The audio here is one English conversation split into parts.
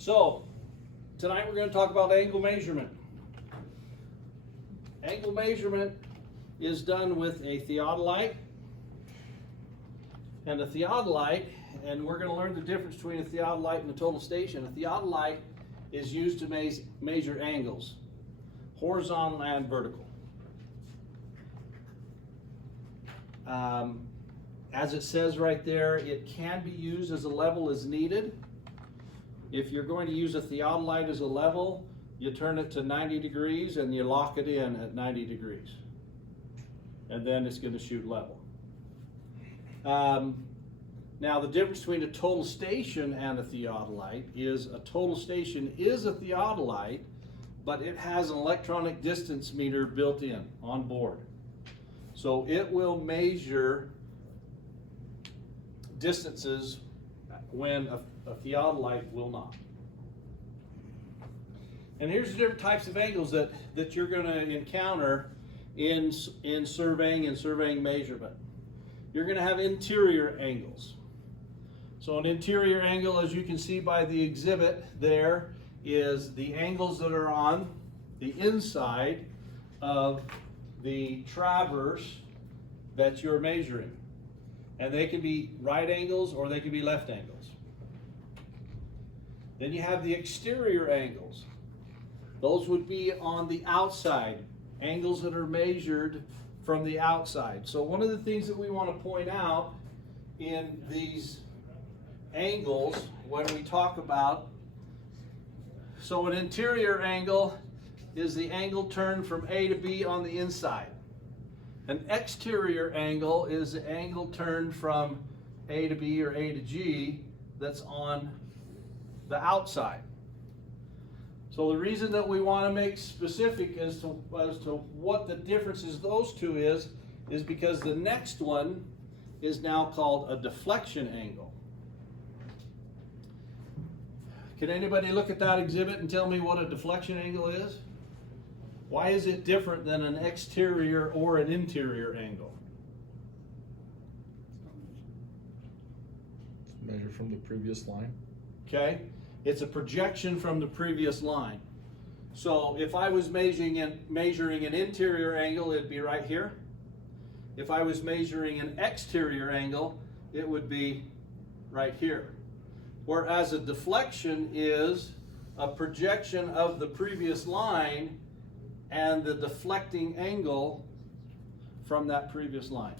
So, tonight we're going to talk about angle measurement. Angle measurement is done with a theodolite and a theodolite, and we're going to learn the difference between a theodolite and a total station. A theodolite is used to measure angles, horizontal and vertical. As it says right there, it can be used as a level as needed. If you're going to use a theodolite as a level, you turn it to 90 degrees and you lock it in at 90 degrees. And then it's going to shoot level. Now the difference between a total station and a theodolite is a total station is a theodolite, but it has an electronic distance meter built in on board. So it will measure distances when a theodolite will not. And here's the different types of angles that you're going to encounter in surveying and surveying measurement. You're going to have interior angles. So an interior angle, as you can see by the exhibit there, is the angles that are on the inside of the traverse that you're measuring. And they can be right angles or they can be left angles. Then you have the exterior angles. Those would be on the outside, angles that are measured from the outside. So one of the things that we want to point out in these angles when we talk about, so an interior angle is the angle turned from A to B on the inside. An exterior angle is the angle turned from A to B or A to G that's on the outside. So the reason that we want to make specific as to what the difference is those two is because the next one is now called a deflection angle. Can anybody look at that exhibit and tell me what a deflection angle is? Why is it different than an exterior or an interior angle? Measure from the previous line. Okay, it's a projection from the previous line. So if I was measuring an interior angle, it'd be right here. If I was measuring an exterior angle, it would be right here. Whereas a deflection is a projection of the previous line and the deflecting angle from that previous line.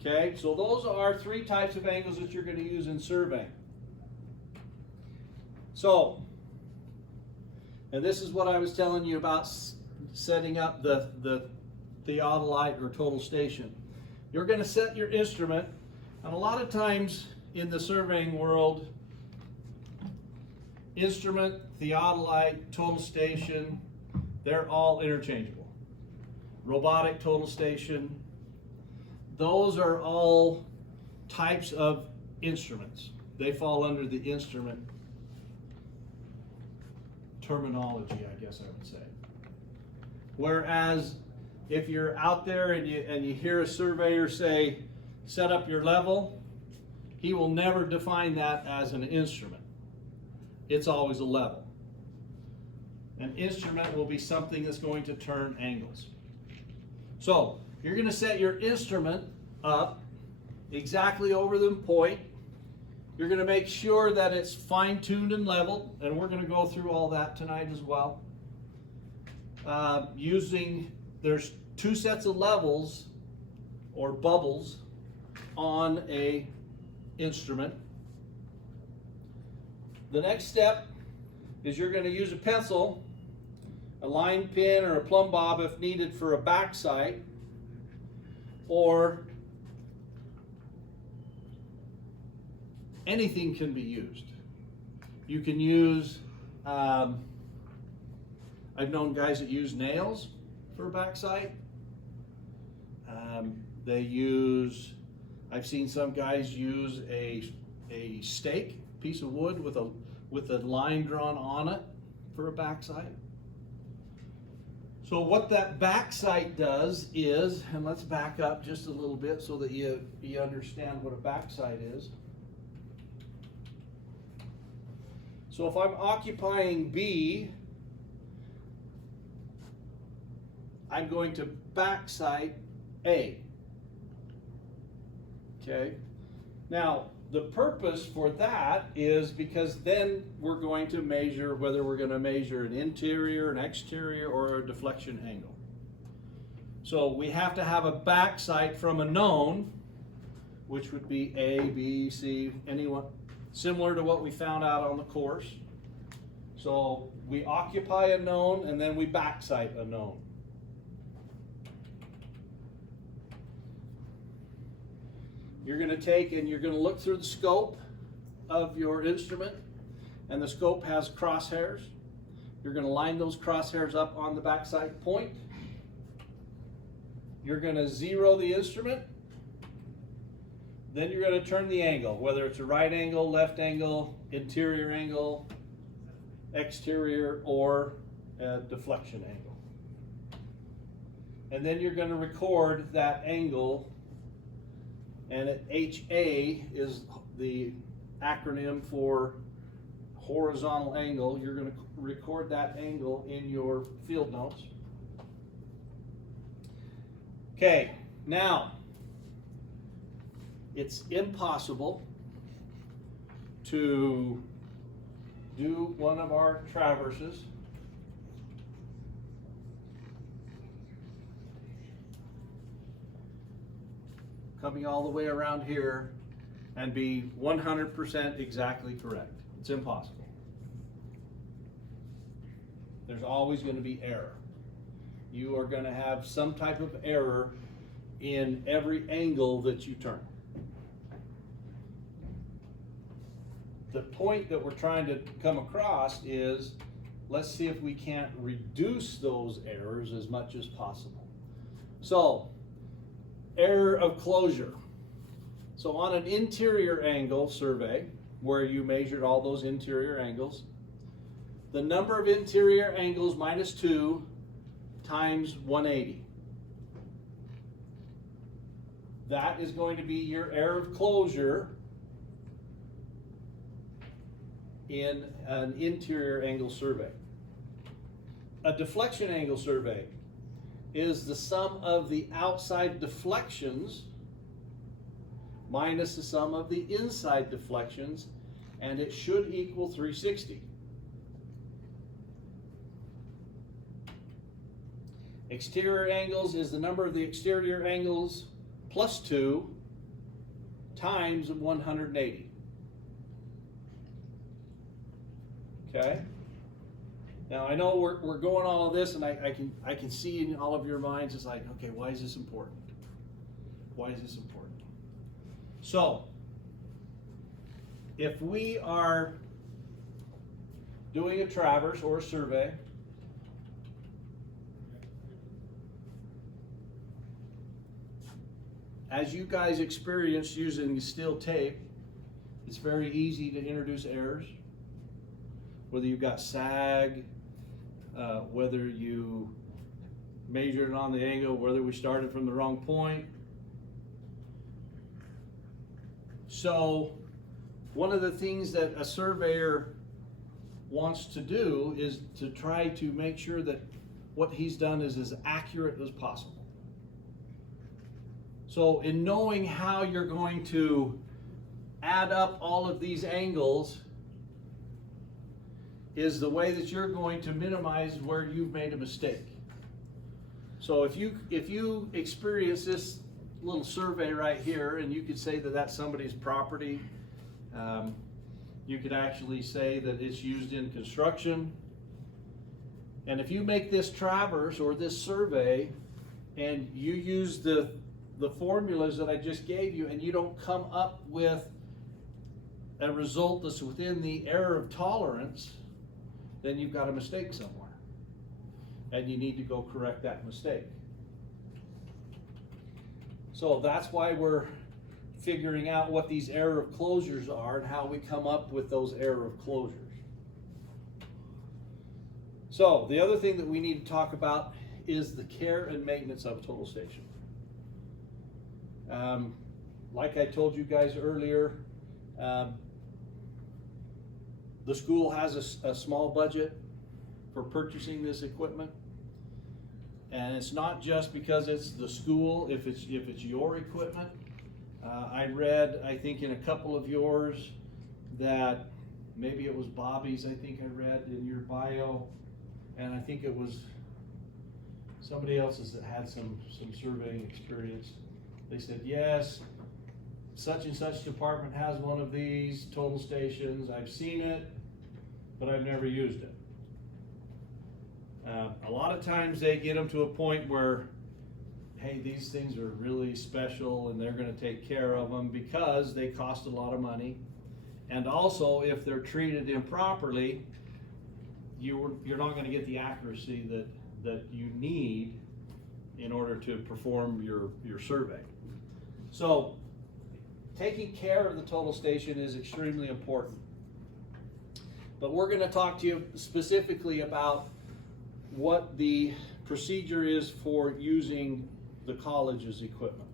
Okay, so those are three types of angles that you're going to use in surveying. So, and this is what I was telling you about setting up the theodolite or total station. You're going to set your instrument, and a lot of times in the surveying world, instrument, theodolite, total station, they're all interchangeable. Robotic total station, those are all types of instruments. They fall under the instrument terminology, I guess I would say. Whereas if you're out there and you hear a surveyor say, set up your level, he will never define that as an instrument. It's always a level. An instrument will be something that's going to turn angles. So you're going to set your instrument up exactly over the point. You're going to make sure that it's fine-tuned and leveled, and we're going to go through all that tonight as well. There's two sets of levels or bubbles on a instrument. The next step is you're going to use a pencil, a line pin, or a plumb bob if needed for a back sight, or anything can be used. You can use, I've known guys that use nails for a back sight. I've seen some guys use a stake, piece of wood with a line drawn on it for a back sight. So what that back sight does is, and let's back up just a little bit so that you understand what a back sight is. So if I'm occupying B, I'm going to backsight A. Okay? Now, the purpose for that is because then we're going to measure whether we're going to measure an interior, an exterior, or a deflection angle. So we have to have a backsight from a known, which would be A, B, C, anyone, similar to what we found out on the course. So we occupy a known and then we backsight a known. You're going to take and you're going to look through the scope of your instrument, and the scope has crosshairs. You're going to line those crosshairs up on the backsight point. You're going to zero the instrument. Then you're going to turn the angle, whether it's a right angle, left angle, interior angle, exterior, or a deflection angle. And then you're going to record that angle. And HA is the acronym for horizontal angle. You're going to record that angle in your field notes. Okay, now, it's impossible to do one of our traverses coming all the way around here and be 100% exactly correct. It's impossible. There's always going to be error. You are going to have some type of error in every angle that you turn. The point that we're trying to come across is, let's see if we can't reduce those errors as much as possible. So, error of closure. So on an interior angle survey, where you measured all those interior angles, the number of interior angles minus 2 times 180. That is going to be your error of closure in an interior angle survey. A deflection angle survey is the sum of the outside deflections minus the sum of the inside deflections, and it should equal 360. Exterior angles is the number of the exterior angles plus 2 times 180. Okay? Now I know we're going all of this, and I can see in all of your minds, it's like, okay, why is this important? Why is this important? So, if we are doing a traverse or a survey, as you guys experienced using steel tape, it's very easy to introduce errors. Whether you've got sag, whether you measured it on the angle, whether we started from the wrong point. So one of the things that a surveyor wants to do is to try to make sure that what he's done is as accurate as possible. So in knowing how you're going to add up all of these angles is the way that you're going to minimize where you've made a mistake. So if you experience this little survey right here, and you could say that that's somebody's property, you could actually say that it's used in construction. And if you make this traverse or this survey and you use the formulas that I just gave you, and you don't come up with a result that's within the error of tolerance, then you've got a mistake somewhere, and you need to go correct that mistake. So that's why we're figuring out what these error of closures are and how we come up with those error of closures. So the other thing that we need to talk about is the care and maintenance of a total station. Like I told you guys earlier, the the school has a small budget for purchasing this equipment. And it's not just because it's the school, if it's your equipment. I read, I think in a couple of yours, that maybe it was Bobby's, I think I read in your bio, and I think it was somebody else's that had some surveying experience. They said, yes, such and such department has one of these total stations. I've seen it, but I've never used it. A lot of times they get them to a point where, hey, these things are really special and they're going to take care of them because they cost a lot of money. And also, if they're treated improperly, you're not going to get the accuracy that you need in order to perform your survey. So, taking care of the total station is extremely important. But we're going to talk to you specifically about what the procedure is for using the college's equipment.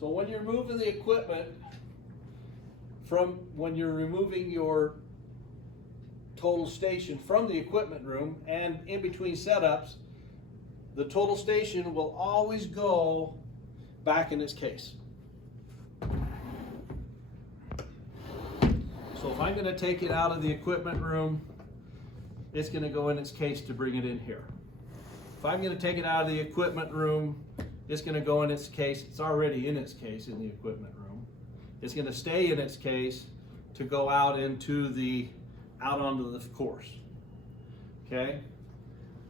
So when you're moving the equipment when you're removing your total station from the equipment room and in between setups, the total station will always go back in its case. So if I'm going to take it out of the equipment room, it's going to go in its case to bring it in here. If I'm going to take it out of the equipment room, it's going to go in its case. It's already in its case in the equipment room. It's going to stay in its case to go out onto the course. Okay?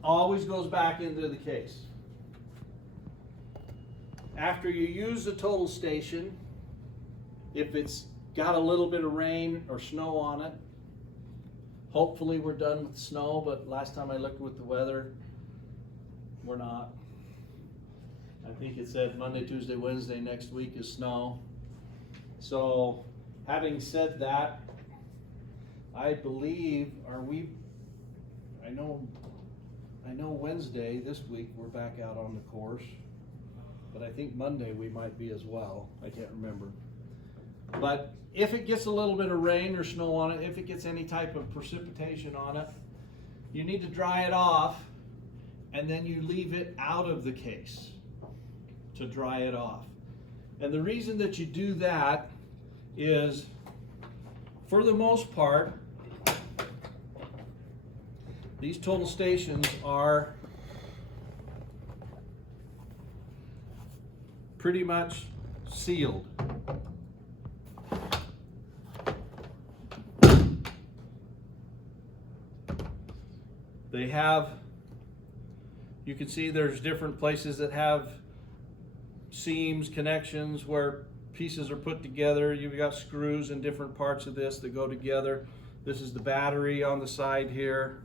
Always goes back into the case. After you use the total station, if it's got a little bit of rain or snow on it, hopefully we're done with snow, but last time I looked with the weather, we're not. I think it said Monday, Tuesday, Wednesday next week is snow. So, having said that, I believe, I know Wednesday this week we're back out on the course, but I think Monday we might be as well. I can't remember. But if it gets a little bit of rain or snow on it, if it gets any type of precipitation on it, you need to dry it off, and then you leave it out of the case to dry it off. And the reason that you do that is, for the most part, these total stations are pretty much sealed. They have, you can see there's different places that have seams, connections where pieces are put together. You've got screws in different parts of this that go together. This is the battery on the side here.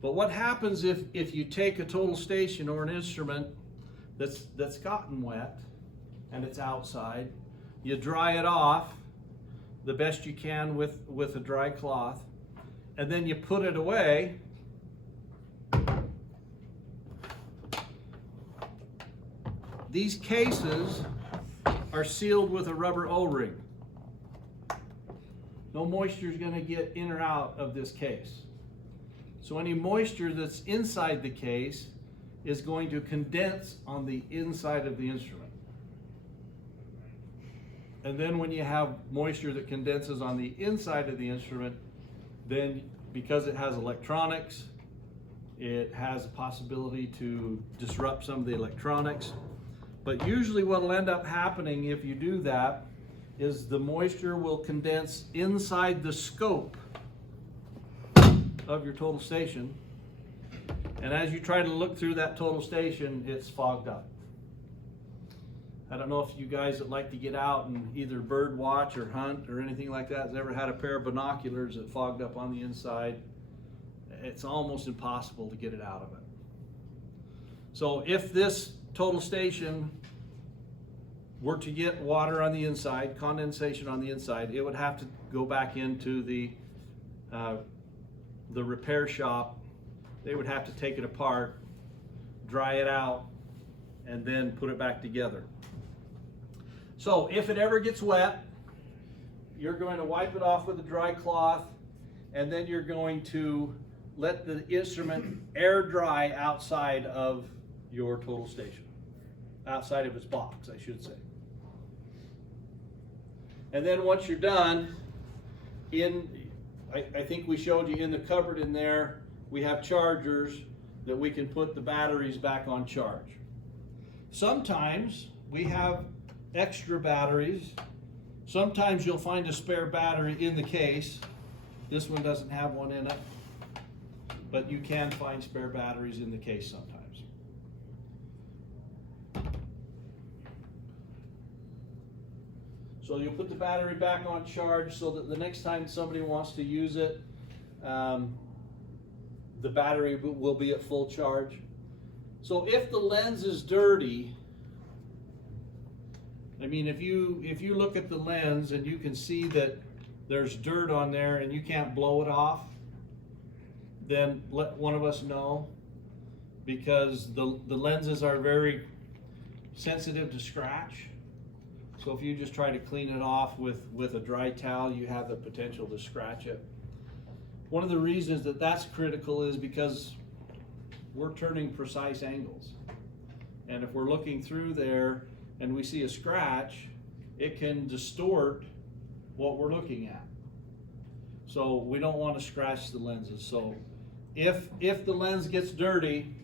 But what happens if you take a total station or an instrument that's gotten wet and it's outside, you dry it off the best you can with a dry cloth, and then you put it away. These cases are sealed with a rubber O-ring. No moisture is going to get in or out of this case. So any moisture that's inside the case is going to condense on the inside of the instrument. And then when you have moisture that condenses on the inside of the instrument, then because it has electronics, it has a possibility to disrupt some of the electronics. But usually what will end up happening if you do that is the moisture will condense inside the scope of your total station. And as you try to look through that total station, it's fogged up. I don't know if you guys that like to get out and either bird watch or hunt or anything like that has ever had a pair of binoculars that fogged up on the inside. It's almost impossible to get it out of it. So if this total station were to get water on the inside, condensation on the inside, it would have to go back into the repair shop. They would have to take it apart, dry it out, and then put it back together. So if it ever gets wet, you're going to wipe it off with a dry cloth, and then you're going to let the instrument air dry outside of your total station. Outside of its box, I should say. And then once you're done, I think we showed you in the cupboard in there, we have chargers that we can put the batteries back on charge. Sometimes we have extra batteries. Sometimes you'll find a spare battery in the case. This one doesn't have one in it, but you can find spare batteries in the case sometimes. So you'll put the battery back on charge so that the next time somebody wants to use it, the battery will be at full charge. So if the lens is dirty, I mean, if you look at the lens and you can see that there's dirt on there and you can't blow it off, then let one of us know, because the lenses are very sensitive to scratch. So if you just try to clean it off with a dry towel, you have the potential to scratch it. One of the reasons that that's critical is because we're turning precise angles. And if we're looking through there and we see a scratch, it can distort what we're looking at. So we don't want to scratch the lenses. So if the lens gets dirty,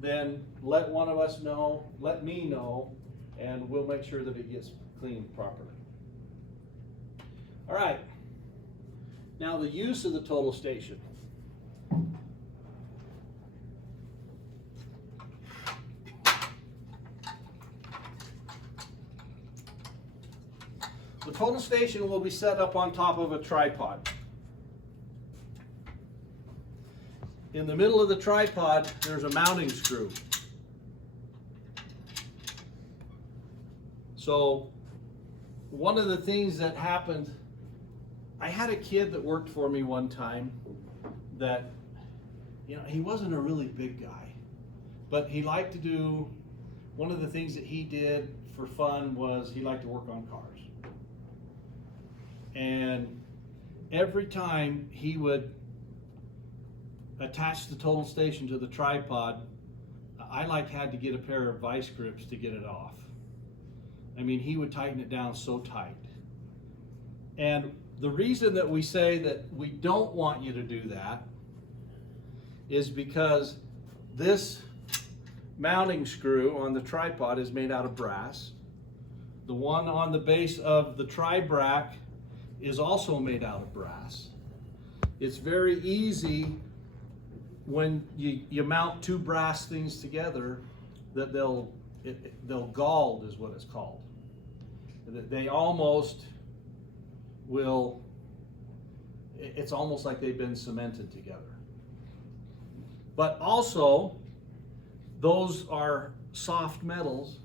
then let one of us know, let me know, and we'll make sure that it gets cleaned properly. All right. Now the use of the total station. The total station will be set up on top of a tripod. In the middle of the tripod, there's a mounting screw. So one of the things that happened, I had a kid that worked for me one time that, you know, he wasn't a really big guy, but he liked to do, one of the things that he did for fun was he liked to work on cars. And every time he would attach the total station to the tripod, I had to get a pair of vice grips to get it off. I mean, he would tighten it down so tight. And the reason that we say that we don't want you to do that is because this mounting screw on the tripod is made out of brass. The one on the base of the tri-brac is also made out of brass. It's very easy when you mount two brass things together that they'll gald, is what it's called. They almost will, it's almost like they've been cemented together. But also, those are soft metals.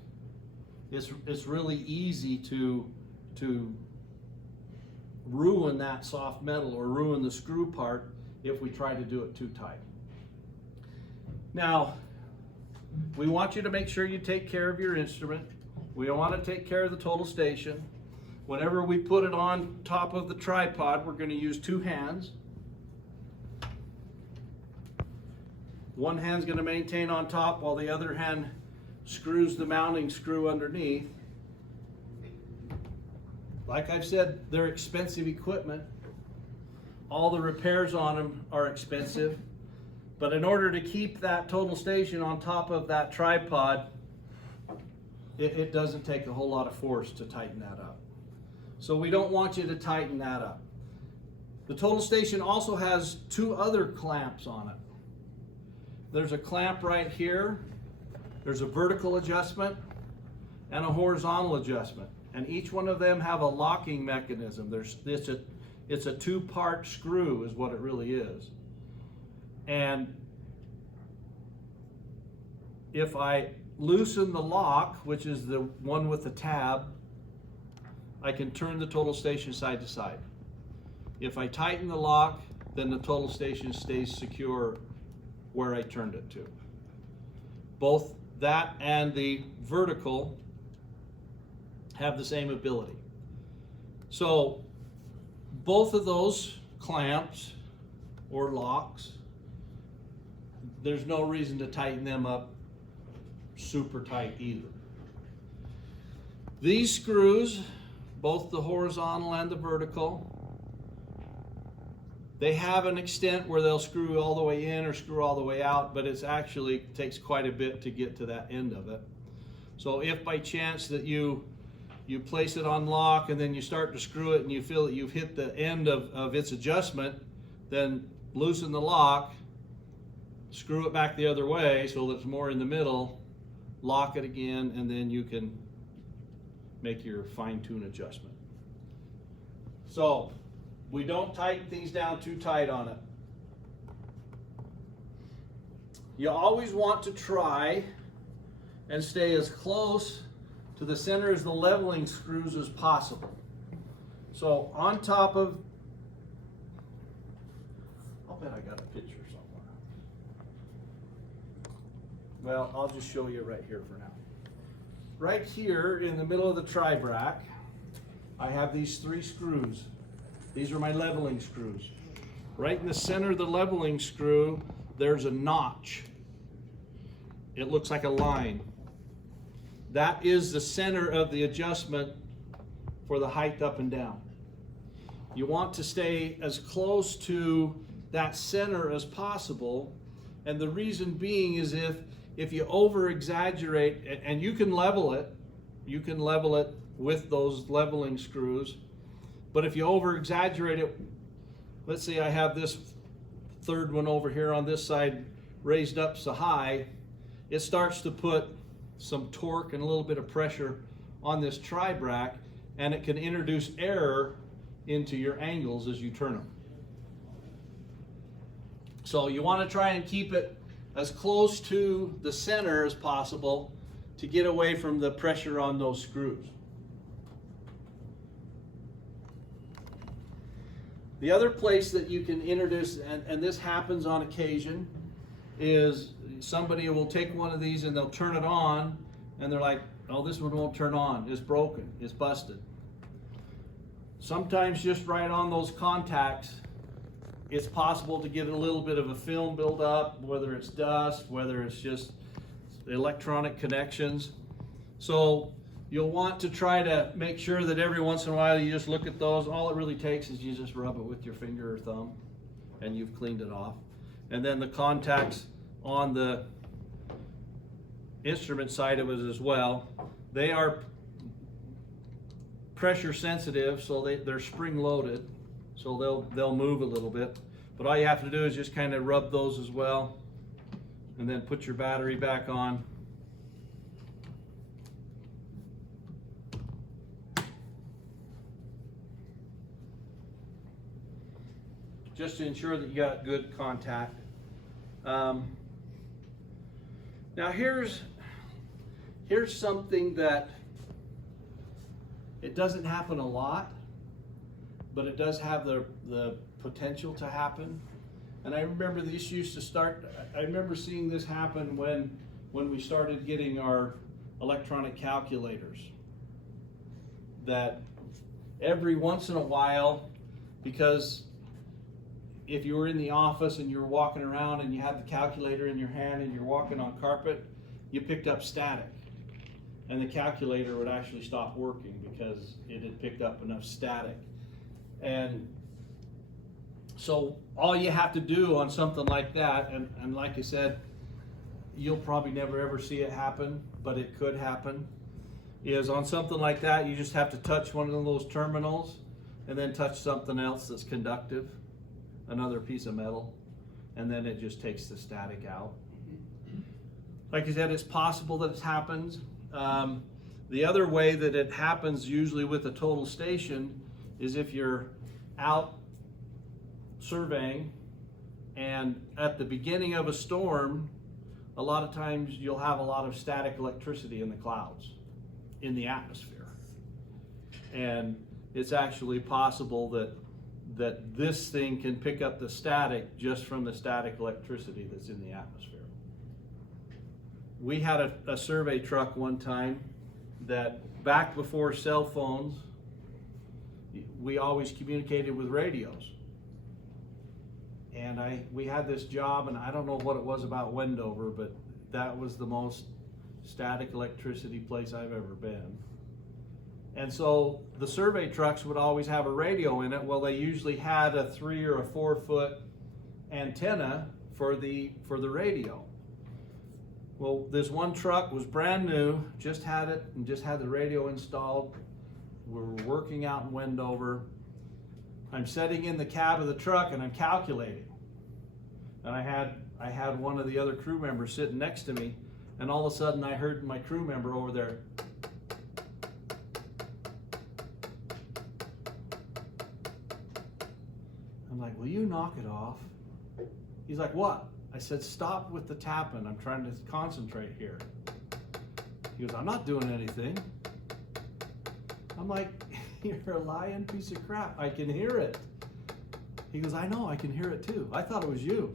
It's really easy to ruin that soft metal or ruin the screw part if we try to do it too tight. Now, we want you to make sure you take care of your instrument. We want to take care of the total station. Whenever we put it on top of the tripod, we're going to use two hands. One hand's going to maintain on top while the other hand screws the mounting screw underneath. Like I've said, they're expensive equipment. All the repairs on them are expensive. But in order to keep that total station on top of that tripod, it doesn't take a whole lot of force to tighten that up. So we don't want you to tighten that up. The total station also has two other clamps on it. There's a clamp right here. There's a vertical adjustment and a horizontal adjustment. And each one of them have a locking mechanism. It's a two-part screw is what it really is. And if I loosen the lock, which is the one with the tab, I can turn the total station side to side. If I tighten the lock, then the total station stays secure where I turned it to. Both that and the vertical have the same ability. So both of those clamps or locks, there's no reason to tighten them up super tight either. These screws, both the horizontal and the vertical, they have an extent where they'll screw all the way in or screw all the way out, but it's actually takes quite a bit to get to that end of it. So if by chance that you place it on lock and then you start to screw it and you feel that you've hit the end of its adjustment, then loosen the lock, screw it back the other way so that it's more in the middle, lock it again, and then you can make your fine-tune adjustment. So we don't tighten things down too tight on it. You always want to try and stay as close to the center as the leveling screws as possible. So on top of, I'll bet I got a picture somewhere. Well, I'll just show you right here for now. Right here in the middle of the tri-brac, I have these 3 screws. These are my leveling screws. Right in the center of the leveling screw, there's a notch. It looks like a line. That is the center of the adjustment for the height up and down. You want to stay as close to that center as possible, and the reason being is if you over exaggerate, and you can level it with those leveling screws, but if you over exaggerate it, let's say I have this third one over here on this side raised up so high, it starts to put some torque and a little bit of pressure on this tri-brac, and it can introduce error into your angles as you turn them. So you want to try and keep it as close to the center as possible to get away from the pressure on those screws. The other place that you can introduce, and this happens on occasion, is somebody will take one of these and they'll turn it on and they're like, oh, this one won't turn on, it's broken, it's busted. Sometimes just right on those contacts, it's possible to get a little bit of a film build up, whether it's dust, whether it's just electronic connections. So you'll want to try to make sure that every once in a while you just look at those. All it really takes is you just rub it with your finger or thumb and you've cleaned it off. And then the contacts on the instrument side of it as well, they are pressure sensitive, so they're spring loaded, so they'll move a little bit. But all you have to do is just kind of rub those as well, and then put your battery back on. Just to ensure that you got good contact. Now here's something that it doesn't happen a lot, but it does have the potential to happen. And I remember this used to start, I remember seeing this happen when we started getting our electronic calculators. That every once in a while, because if you were in the office and you were walking around and you had the calculator in your hand and you're walking on carpet, you picked up static. And the calculator would actually stop working because it had picked up enough static. And so all you have to do on something like that, and like I said, you'll probably never ever see it happen, but it could happen, is on something like that, you just have to touch one of those terminals and then touch something else that's conductive, another piece of metal, and then it just takes the static out. Like I said, it's possible that it happens. The other way that it happens usually with a total station is if you're out surveying and at the beginning of a storm, a lot of times you'll have a lot of static electricity in the clouds, in the atmosphere. And it's actually possible that this thing can pick up the static just from the static electricity that's in the atmosphere. We had a survey truck one time, that back before cell phones, we always communicated with radios. And we had this job, and I don't know what it was about Wendover, but that was the most static electricity place I've ever been. And so the survey trucks would always have a radio in it. Well, they usually had a 3 or a 4 foot antenna for the radio. Well, this one truck was brand new, just had it and just had the radio installed. We were working out in Wendover. I'm sitting in the cab of the truck and I'm calculating. And I had one of the other crew members sitting next to me, and all of a sudden I heard my crew member over there. I'm like, will you knock it off? He's like, what? I said, stop with the tapping. I'm trying to concentrate here. He goes, I'm not doing anything. I'm like, you're a lying piece of crap. I can hear it. He goes, I know, I can hear it too. I thought it was you.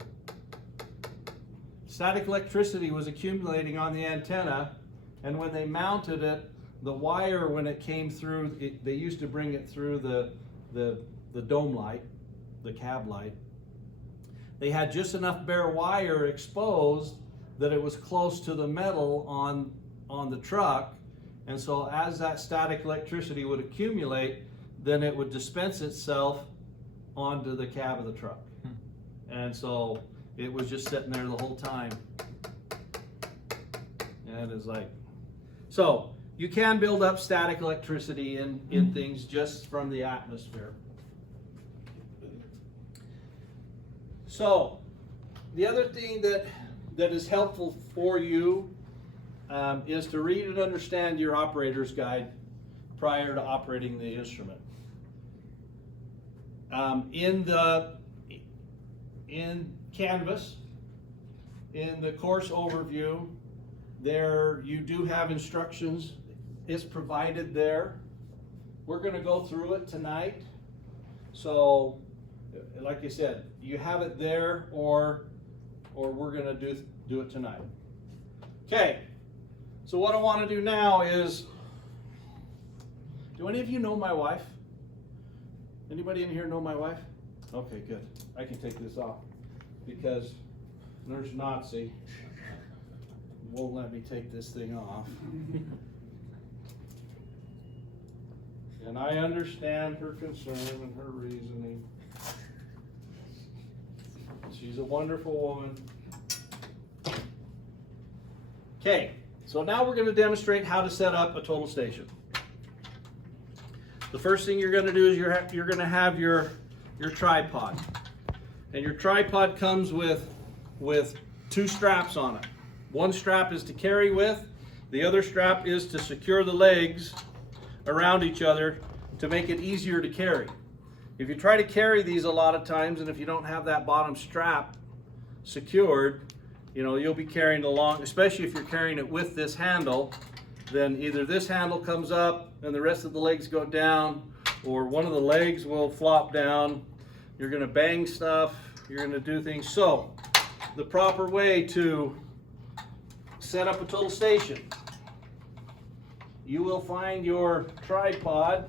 Static electricity was accumulating on the antenna, and when they mounted it, the wire, when it came through, they used to bring it through the dome light, the cab light. They had just enough bare wire exposed that it was close to the metal on the truck, and so as that static electricity would accumulate, then it would dispense itself onto the cab of the truck. And so it was just sitting there the whole time. And it's like, so you can build up static electricity in things just from the atmosphere. So the other thing that is helpful for you is to read and understand your operator's guide prior to operating the instrument. In Canvas, in the course overview, there you do have instructions. It's provided there. We're going to go through it tonight. So, like I said, you have it there, or we're going to do it tonight. Okay. So what I want to do now is, do any of you know my wife? Anybody in here know my wife? Okay, good. I can take this off because Nurse Nazi won't let me take this thing off. And I understand her concern and her reasoning. She's a wonderful woman. Okay, so now we're going to demonstrate how to set up a total station. The first thing you're going to do is you're going to have your tripod. And your tripod comes with 2 straps on it. One strap is to carry with, the other strap is to secure the legs around each other to make it easier to carry. If you try to carry these a lot of times, and if you don't have that bottom strap secured, you'll be carrying along, especially if you're carrying it with this handle, then either this handle comes up and the rest of the legs go down, or one of the legs will flop down. You're going to bang stuff, you're going to do things. So the proper way to set up a total station, you will find your tripod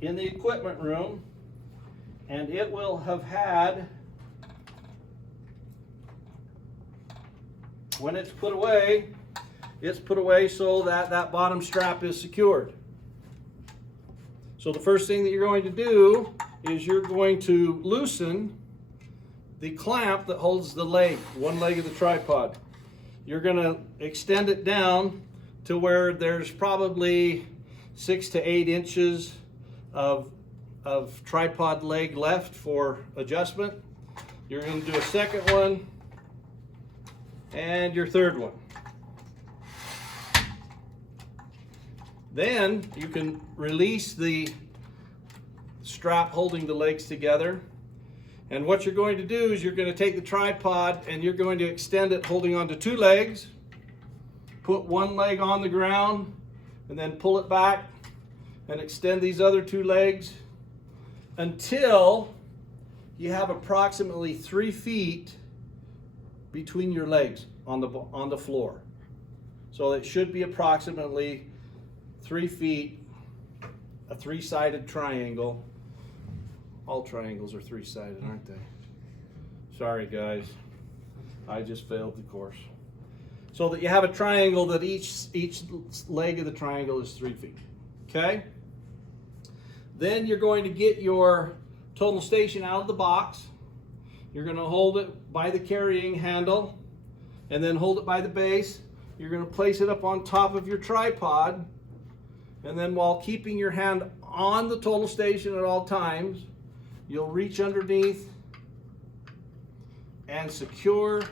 in the equipment room, and it will have had, when it's put away so that that bottom strap is secured. So the first thing that you're going to do is you're going to loosen the clamp that holds the leg, one leg of the tripod. You're going to extend it down to where there's probably 6 to 8 inches of tripod leg left for adjustment. You're going to do a second one and your third one. Then you can release the strap holding the legs together. And what you're going to do is you're going to take the tripod and you're going to extend it holding onto 2 legs, put one leg on the ground, and then pull it back and extend these other 2 legs until you have approximately 3 feet between your legs on the floor. So it should be approximately 3 feet, a 3-sided triangle. All triangles are 3-sided, aren't they? Sorry guys, I just failed the course. So that you have a triangle that each leg of the triangle is 3 feet. Okay? Then you're going to get your total station out of the box. You're going to hold it by the carrying handle and then hold it by the base. You're going to place it up on top of your tripod, and then while keeping your hand on the total station at all times, you'll reach underneath and secure